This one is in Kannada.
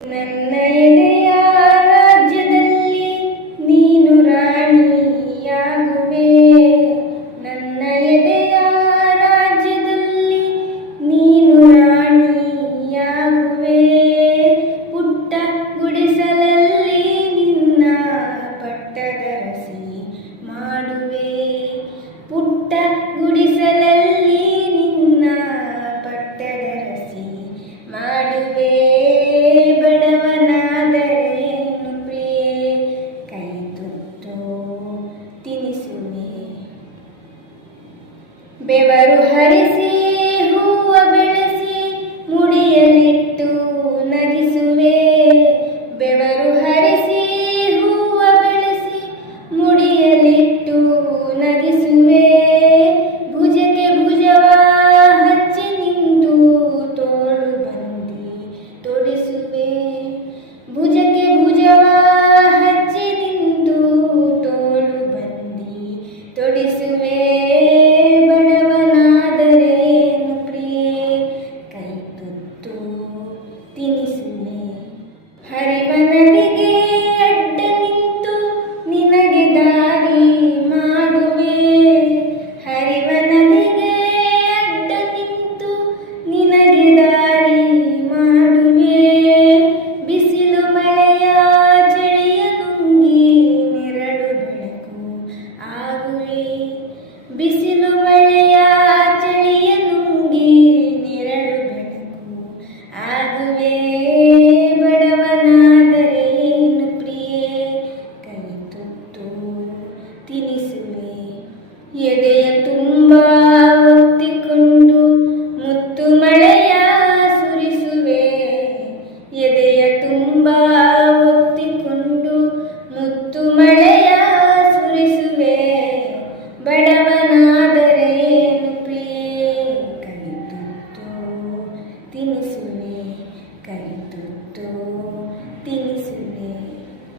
ನನ್ನ ಎದೆಯ ರಾಜ್ಯದಲ್ಲಿ ನೀನು ರಾಣಿಯಾಗುವೆ. ನನ್ನ ಎದೆಯ ರಾಜ್ಯದಲ್ಲಿ ನೀನು ರಾಣಿಯಾಗುವೆ. ಪುಟ್ಟ ಗುಡಿಸಲಲ್ಲಿ ನಿನ್ನ ಪಟ್ಟದರಸಿ ಮಾಡುವೆ. ಪುಟ್ಟ ಗುಡಿಸಲಲ್ಲಿ ನಿನ್ನ ಪಟ್ಟದರಸಿ ಮಾಡುವೆ. ಬಡವನಾದರೇನು ಪ್ರಿಯೆ, ಕೈ ತುತ್ತು ತಿನಿಸುವೆ. ಬೆವರು ಹರಿಸಿ ಹೂವ ಬೆಳೆಸಿ ಮುಡಿಯಲಿಟ್ಟು ನಗಿಸುವೆ. ಬೆವರು ಹರಿಸಿ ಹೂವ ಬೆಳೆಸಿ ಮುಡಿಯಲಿಟ್ಟು ನಗಿಸುವೆ. ಭುಜಕ್ಕೆ ಭುಜವ ಹಚ್ಚಿ ನಿಂತು ತೋಳು ಬಂದಿ ತೊಡಿಸುವೆ. ಭುಜಕ್ಕೆ ಭುಜವ ಹಚ್ಚಿ ನಿಂತು ತೋಳು ಬಂದಿ ತೊಡಿಸುವೆ. ಬಡವನಾದರೇನು ಪ್ರಿಯೆ, ಕೈ ತುತ್ತು ತಿನಿಸುವೆ. ಹರಿವ ನದಿಗೆ ಅಡ್ಡ ನಿಂತು ನಿನಗೆ ದಾರಿ ಮಾಡುವೆ. ಹರಿವ ನದಿಗೆ ಅಡ್ಡ ನಿಂತು ನಿನಗೆ ದಾರಿ ಮಾಡುವೆ. ಬಿಸಿಲು ಮಳೆಯ ಚಳಿಯ ನುಂಗಿ ನೆರಳು ಬೆಳಕು ಆಗುವೆ. ಬಿಸಿಲು ಮಳೆಯ ಚಳಿಯ ನುಂಗಿ ನೆರಳು ಬೆಳಕು ಆಗುವೆ. ಬಡವನಾದರೇನು ಪ್ರಿಯೆ, ಕೈ ತುತ್ತು ತಿನಿಸುವೆ. ಎದೆಯ ತುಂಬ ಒತ್ತಿಕೊಂಡು ಮುತ್ತು ಮಳೆಯ ಸುರಿಸುವೆ. ಎದೆಯ ತುಂಬ ಒತ್ತಿಕೊಂಡು ಮುತ್ತು ಮಳೆಯ ಸುರಿಸುವೆ. ಬಡವನಾದರೇನು ಪ್ರಿಯೆ, ಕೈ ತುತ್ತು ತಿನಿಸುವೆ. ಕೈ ತುತ್ತು ತಿನಿಸುವೆ.